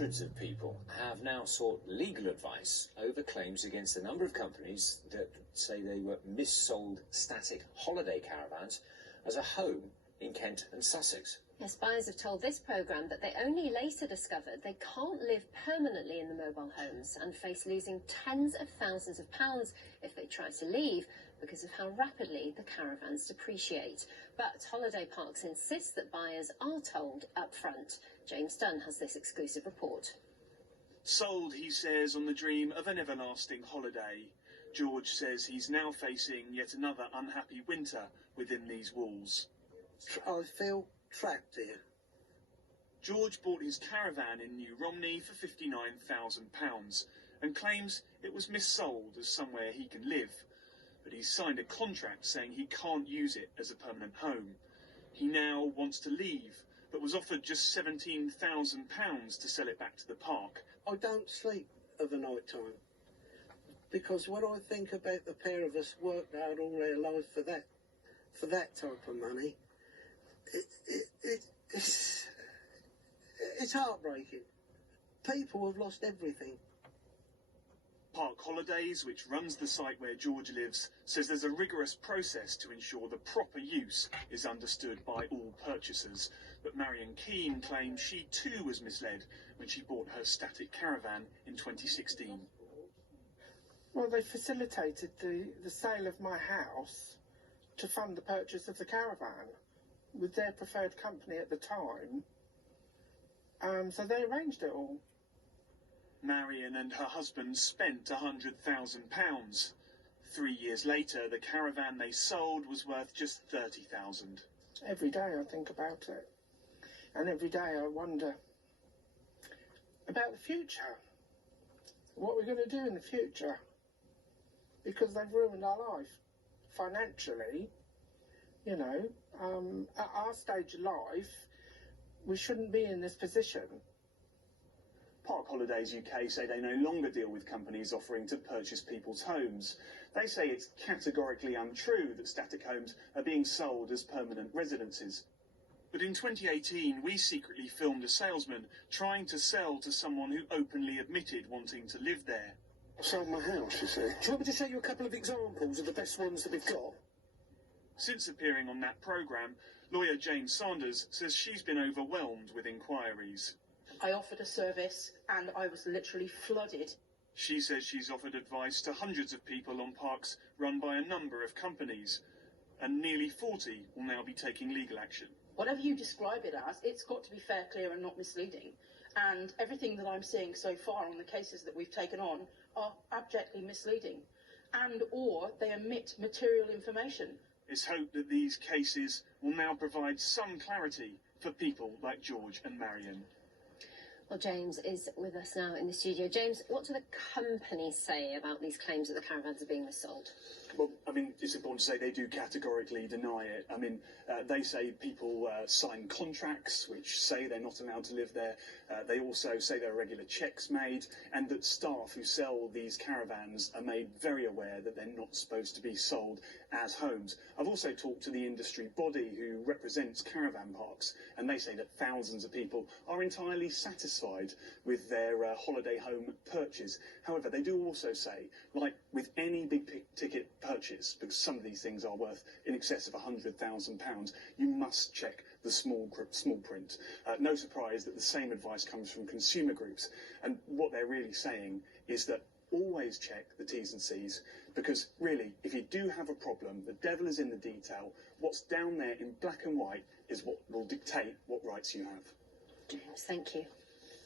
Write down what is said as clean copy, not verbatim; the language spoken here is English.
Hundreds of people have now sought legal advice over claims against a number of companies that say they were missold static holiday caravans as a home in Kent and Sussex. Yes, buyers have told this programme that they only later discovered they can't live permanently in the mobile homes and face losing tens of thousands of pounds if they try to leave because of how rapidly the caravans depreciate. But holiday parks insist that buyers are told up front. James Dunn has this exclusive report. Sold, he says, on the dream of an everlasting holiday. George says he's now facing yet another unhappy winter within these walls. I feel trapped here. George bought his caravan in New Romney for £59,000 and claims it was missold as somewhere he can live. But he's signed a contract saying he can't use it as a permanent home. He now wants to leave, but was offered just £17,000 to sell it back to the park. I don't sleep of a night time because when I think about the pair of us worked out all their life for that type of money, it's heartbreaking. People have lost everything. Park Holidays, which runs the site where George lives, says there's a rigorous process to ensure the proper use is understood by all purchasers. But Marion Keane claims she too was misled when she bought her static caravan in 2016. Well, they facilitated the sale of my house to fund the purchase of the caravan with their preferred company at the time. So they arranged it all. Marion and her husband spent £100,000. 3 years later, the caravan they sold was worth just £30,000. Every day I think about it. And every day I wonder about the future. What we're going to do in the future. Because they've ruined our life. Financially, you know, at our stage of life, we shouldn't be in this position. Park Holidays UK say they no longer deal with companies offering to purchase people's homes. They say it's categorically untrue that static homes are being sold as permanent residences. But in 2018, we secretly filmed a salesman trying to sell to someone who openly admitted wanting to live there. I sold my house, you see. Do you want me to show you a couple of examples of the best ones that we've got? Since appearing on that programme, lawyer Jane Sanders says she's been overwhelmed with inquiries. I offered a service and I was literally flooded. She says she's offered advice to hundreds of people on parks run by a number of companies, and nearly 40 will now be taking legal action. Whatever you describe it as, it's got to be fair, clear and not misleading. And everything that I'm seeing so far on the cases that we've taken on are abjectly misleading, and or they omit material information. It's hoped that these cases will now provide some clarity for people like George and Marion. Well, James is with us now in the studio. James, what do the companies say about these claims that the caravans are being missold? Well, I mean, it's important to say they do categorically deny it. I mean, they say people sign contracts which say they're not allowed to live there. They also say there are regular checks made, and that staff who sell these caravans are made very aware that they're not supposed to be sold as homes. I've also talked to the industry body who represents caravan parks, and they say that thousands of people are entirely satisfied with their holiday home purchase. However, they do also say, like with any big ticket purchase, because some of these things are worth in excess of £100,000, you must check the small print. No surprise that the same advice comes from consumer groups, and what they're really saying is that always check the T's and C's, because really, if you do have a problem, the devil is in the detail. What's down there in black and white is what will dictate what rights you have. James, thank you.